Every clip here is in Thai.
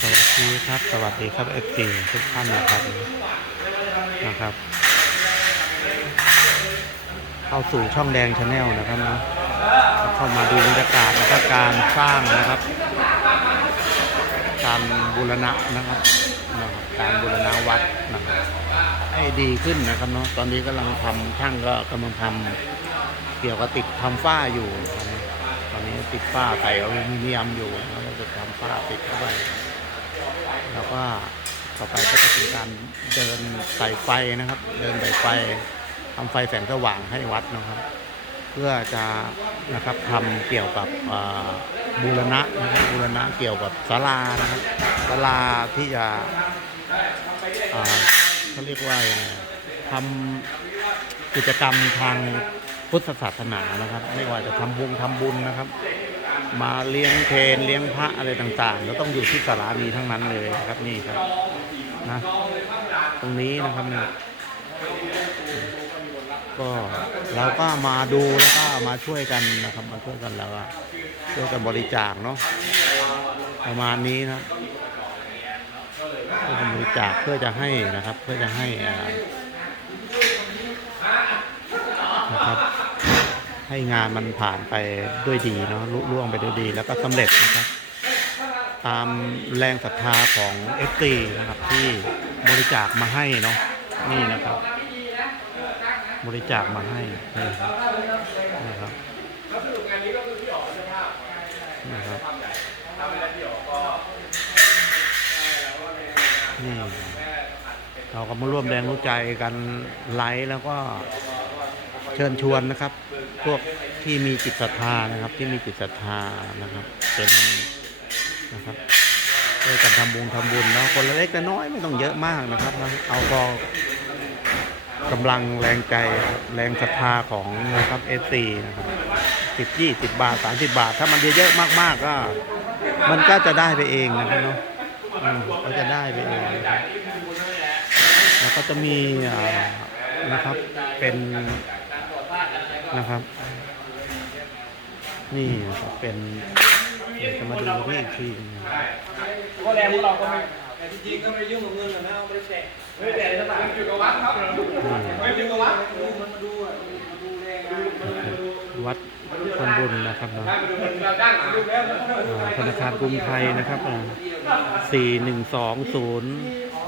สวัสดีครับ สวัสดีครับเอฟซีทุกท่านนะครับนะครับ เข้าสู่ช่องแดงชาแนลนะครับนะเข้ามาดูบรรยากาศแล้วก็การสร้างนะครับ การบูรณะนะครับนะครับการบูรณะวัดนะครับให้ดีขึ้นนะครับเนาะตอนนี้กำลังทำช่างก็กำลังทำเกี่ยวกับติดทำฝ้าอยู่ตอนนี้ติดฝ้าใส่อลูมิเนียมอยู่แล้วเราจะทำฝ้าติดเข้าไป แล้วก็ต่อไปก็จะเป็นการเดินใส่ไฟนะครับ เดินใส่ไฟทำไฟแสงสว่างให้วัดนะครับ เพื่อจะนะครับทำเกี่ยวกับบูรณะนะครับบูรณะเกี่ยวกับศาลานะครับศาลาที่จะเขาเรียกว่ายังไงทำกิจกรรมทางพุทธศาสนานะครับ ไม่ว่าจะทำบุญทำบุญนะครับ มาเลี้ยงเพนเลี้ยงพระอะไรต่างๆแล้วต้องอยู่ที่สารานี้ทั้งนั้นเลยครับนี่ครับนะตรงนี้นะครับเนี่ยก็เราก็มาดูแล้วก็มาช่วยกันนะครับ มาช่วยกันแล้วก็ช่วยกันบริจาคเนาะประมาณนี้นะช่วยกันบริจาคเพื่อจะให้นะครับ เพื่อจะให้อ่านะครับ ให้งานมันผ่านไปด้วยดีเนาะลุล่วงไปด้วยดี แล้วก็สำเร็จนะครับ ตามแรงศรัทธาของ f อนะครับ ที่บริจาคมาให้เนาะนี่นะครับ บริจาคมาให้นี่ครับนะครับนะครับนี่เราก็มาร่วมแรงรู้ใจกันไลฟ์แล้วก็เชิญชวนนะครับ พวกที่มีจิตศรัทธานะครับ ที่มีจิตศรัทธานะครับ เป็นนะครับช่วยกันทำบุญทำบุญเนาะคนละเล็กละน้อยไม่ต้องเยอะมากนะครับนะเอาพอกำลังแรงใจแรงศรัทธาของนะครับเอซีนะครับสิบยี่สิบบาทสามสิบบาท ถ้ามันเยอะๆมากๆก็ มันก็จะได้ไปเองนะครับเนาะก็จะได้ไปเองนะครับแล้วก็จะมีนะครับเป็น นะครับ นี่นะครับเป็นเดี๋ยวจะมาดูที่อีกทีหนึ่งก็แรงพวกเราก็ไม่แต่จริงๆก็ไม่ได้ยุ่งกับเงินหรอกนะไม่ได้แตะไม่ได้แตะอะไรทั้งหลายอยู่กับวัดครับไม่อยู่กับวัดมันมาดูอะมาดูแรงงานมันมาดูวัดคนบุญนะครับเนาะมาดูมันเราจ้างมาดูแล้วอ่าธนาคารกรุงไทยนะครับสี่หนึ่งสองศูนย์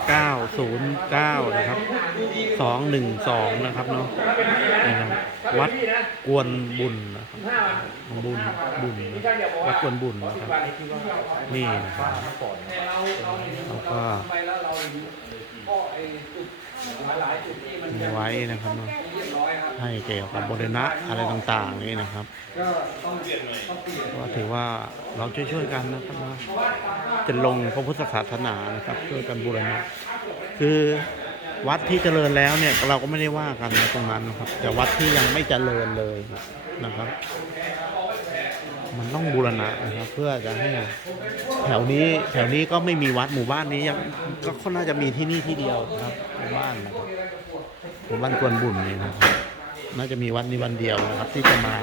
เก้าศูนย์เก้านะครับสองหนึ่งสองนะครับเนาะนะครับวัด กวนบุญนะครับบุญบุญนะวัดกวนบุญนะครับนี่นะครับแล้วก็ไปแล้วเราก็ไอ้จุดหลายๆจุดที่มันมีไว้นะครับให้เกี่ยวกับบริณะอะไรต่างๆนี่นะครับก็ถือว่าเราช่วยๆกันนะครับจะลงพระพุทธศาสนานะครับช่วยกันบูรณะคือ วัดที่เจริญแล้วเนี่ยเราก็ไม่ได้ว่ากันในตรงนั้นนะครับ แต่วัดที่ยังไม่เจริญเลยนะครับ มันต้องบูรณะนะครับ เพื่อจะให้แถวนี้แถวนี้ก็ไม่มีวัดหมู่บ้านนี้ยังก็ก็น่าจะมีที่นี่ที่เดียวนะครับหมู่บ้านนะครับหมู่บ้านกวนบุญนี่นะครับน่าจะมีวัดนี้วันเดียวนะครับ ที่จะมา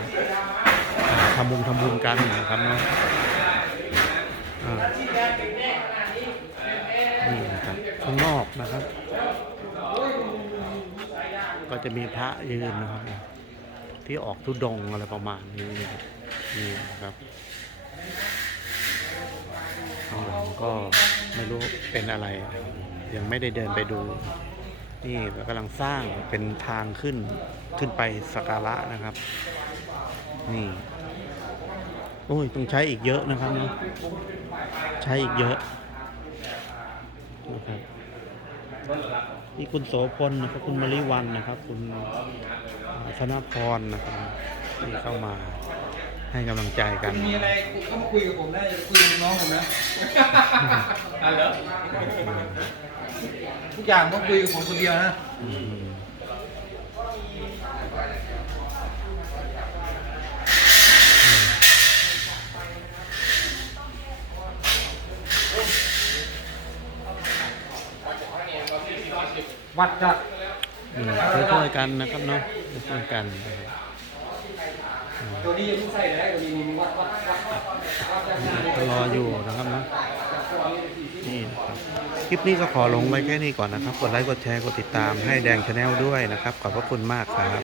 ทำบุญทำบุญกันนะครับเนาะนี่นะครับข้างนอกนะครับ ก็จะมีพระยืนนะครับ ที่ออกทุดงอะไรประมาณนี้นี่นะครับข้างหลังก็ไม่รู้เป็นอะไร ยังไม่ได้เดินไปดู นี่กำลังสร้างเป็นทางขึ้นขึ้นไปสักการะนะครับ นี่โอ้ยต้องใช้อีกเยอะนะครับเนาะใช้อีกเยอะนะครับ นี่คุณโสพลนะครับคุณมริวันนะครับ คุณธนพรนะครับที่เข้ามาให้กำลังใจกัน มีอะไรก็มาคุยกับผมได้อย่าคุยกับน้องผมนะอะเหรอทุกอย่างต้องคุยกับผมคนเดียวนะ วัดก็ช่วยๆกันนะครับเนาะช่วยๆกันนะครับตัวนี้ยังไม่ใส่เลยตัวนี้วัดวัดวัดวัดวัดด้านรออยู่นะครับนะนี่นะครับคลิปนี้ก็ขอลงไว้แค่นี้ก่อนนะครับ กดไลค์ กดแชร์ กดติดตามให้แดงชาแนลด้วยนะครับ ขอบพระคุณมากครับ